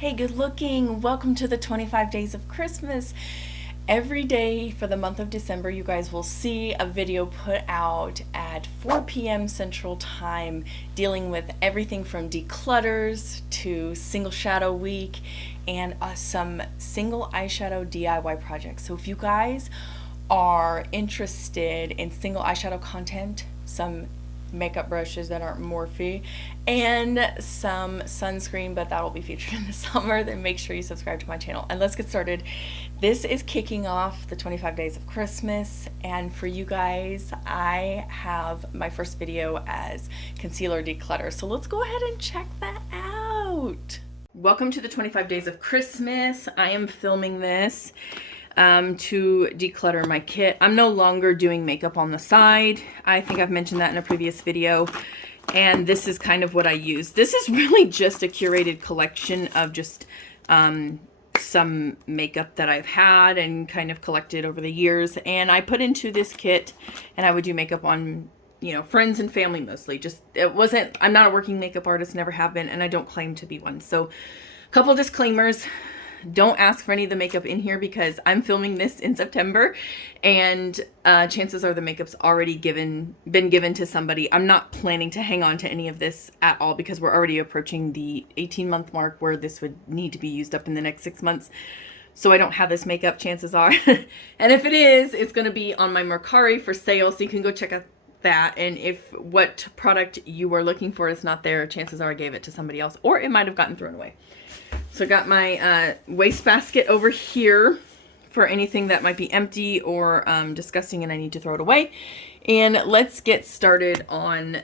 Hey, good looking. Welcome to the 25 days of Christmas. Every day for the month of December, you guys will see a video put out at 4 p.m. Central Time dealing with everything from declutters to single shadow week and some single eyeshadow DIY projects. So if you guys are interested in single eyeshadow content, some makeup brushes that aren't Morphe, and some sunscreen, but that will be featured in the summer, then make sure you subscribe to my channel. And let's get started. This is kicking off the 25 days of Christmas, and for you guys, I have my first video as concealer declutter. So let's go ahead and check that out. Welcome to the 25 days of Christmas. I am filming this to declutter my kit. I'm no longer doing makeup on the side. I think I've mentioned that in a previous video. And this is kind of what I use. This is really just a curated collection of just some makeup that I've had and kind of collected over the years. And I put into this kit and I would do makeup on, you know, friends and family mostly. Just, I'm not a working makeup artist, never have been, and I don't claim to be one. So a couple disclaimers. Don't ask for any of the makeup in here because I'm filming this in September and chances are the makeup's already been given to somebody. I'm not planning to hang on to any of this at all because we're already approaching the 18-month mark where this would need to be used up in the next 6 months. So I don't have this makeup, chances are. And if it is, it's going to be on my Mercari for sale, so you can go check out that. And if what product you were looking for is not there, chances are I gave it to somebody else or it might have gotten thrown away. So I got my wastebasket over here for anything that might be empty or disgusting and I need to throw it away. And let's get started on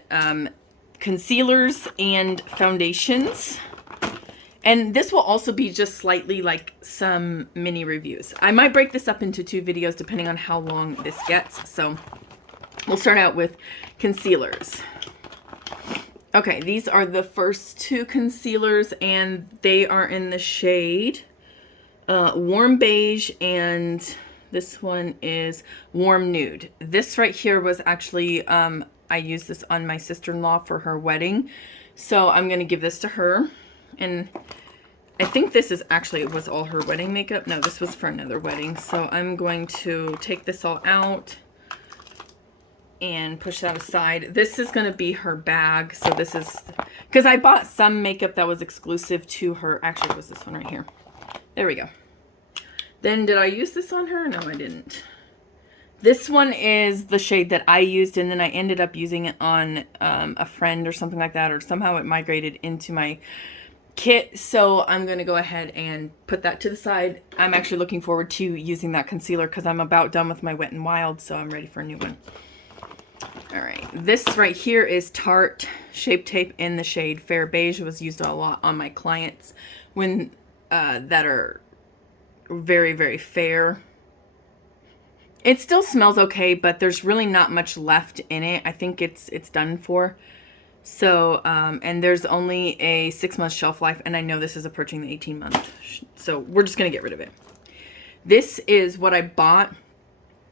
concealers and foundations. And this will also be just slightly like some mini reviews. I might break this up into 2 videos depending on how long this gets. So we'll start out with concealers. Okay, these are the first 2 concealers and they are in the shade Warm Beige and this one is Warm Nude. This right here was actually, I used this on my sister-in-law for her wedding. So I'm going to give this to her. And I think this is actually, was all her wedding makeup. No, this was for another wedding. So I'm going to take this all out and push that aside. This is going to be her bag. So this is, because I bought some makeup that was exclusive to her. Actually, it was this one right here. There we go. Then did I use this on her? No, I didn't. This one is the shade that I used, and then I ended up using it on a friend or something like that, or somehow it migrated into my kit. So I'm going to go ahead and put that to the side. I'm actually looking forward to using that concealer because I'm about done with my Wet n Wild, so I'm ready for a new one. All right, this right here is Tarte Shape Tape in the shade Fair Beige. It was used a lot on my clients when that are very, very fair. It still smells okay, but there's really not much left in it. I think it's done for. So, and there's only a 6-month shelf life, and I know this is approaching the 18-month. So we're just going to get rid of it. This is what I bought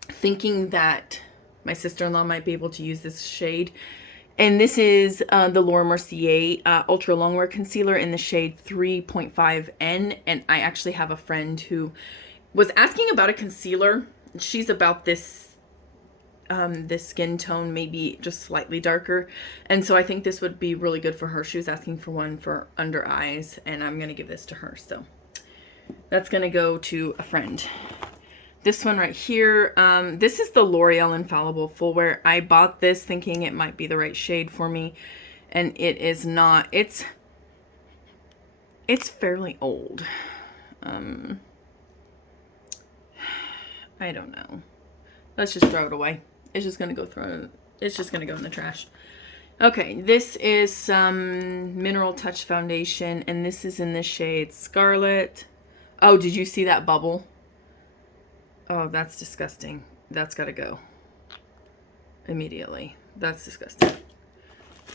thinking that my sister-in-law might be able to use this shade. And this is the Laura Mercier Ultra Longwear Concealer in the shade 3.5N. And I actually have a friend who was asking about a concealer. She's about this skin tone, maybe just slightly darker. And so I think this would be really good for her. She was asking for one for under eyes, and I'm going to give this to her. So that's going to go to a friend. This one right here, this is the L'Oreal Infallible Full Wear. I bought this thinking it might be the right shade for me, and it is not. It's fairly old. I don't know. Let's just throw it away. It's just gonna go it's just gonna go in the trash. Okay, this is some Mineral Touch foundation, and this is in the shade Scarlet. Oh, did you see that bubble? Oh, that's disgusting. That's got to go immediately. That's disgusting.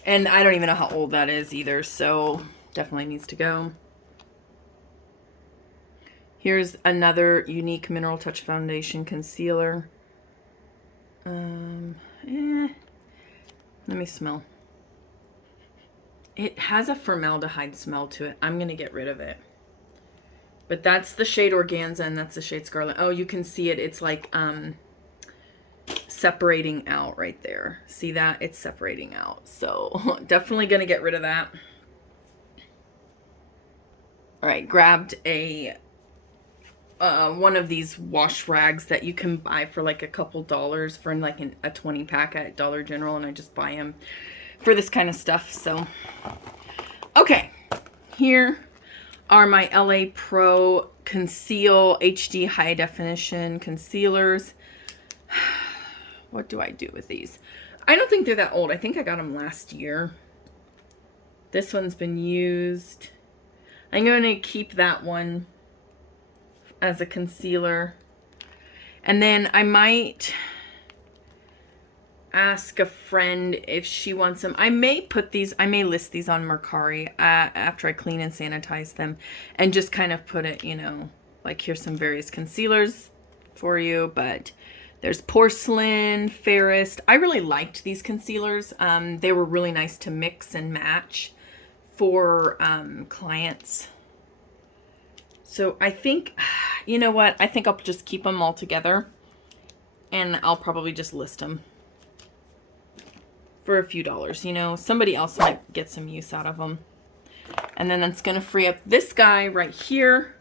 And I don't even know how old that is either, so definitely needs to go. Here's another Unique Mineral Touch Foundation Concealer. Let me smell. It has a formaldehyde smell to it. I'm going to get rid of it. But that's the shade Organza and that's the shade Scarlet. Oh, you can see it. It's like separating out right there. See that? It's separating out. So definitely going to get rid of that. All right, grabbed a one of these wash rags that you can buy for like a couple dollars for like a 20 pack at Dollar General, and I just buy them for this kind of stuff. So okay, here are my LA Pro Conceal HD High Definition Concealers. What do I do with these? I don't think they're that old. I think I got them last year. This one's been used. I'm going to keep that one as a concealer. And then I might ask a friend if she wants them. I may list these on Mercari after I clean and sanitize them, and just kind of put it, you know, like here's some various concealers for you. But there's Porcelain, Fairest. I really liked these concealers. They were really nice to mix and match for clients. So I think, you know what? I think I'll just keep them all together, and I'll probably just list them for a few dollars. You know, somebody else might get some use out of them. And then that's going to free up this guy right here.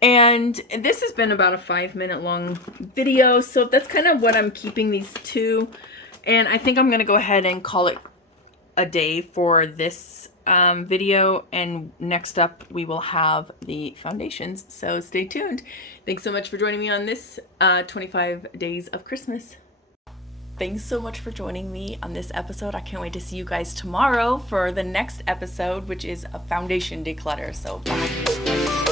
And this has been about a 5-minute long video. So that's kind of what I'm keeping these to. And I think I'm going to go ahead and call it a day for this video, and next up we will have the foundations, so stay tuned. Thanks so much for joining me on this 25 days of Christmas. Thanks so much for joining me on this episode. I can't wait to see you guys tomorrow for the next episode, which is a foundation declutter. So bye.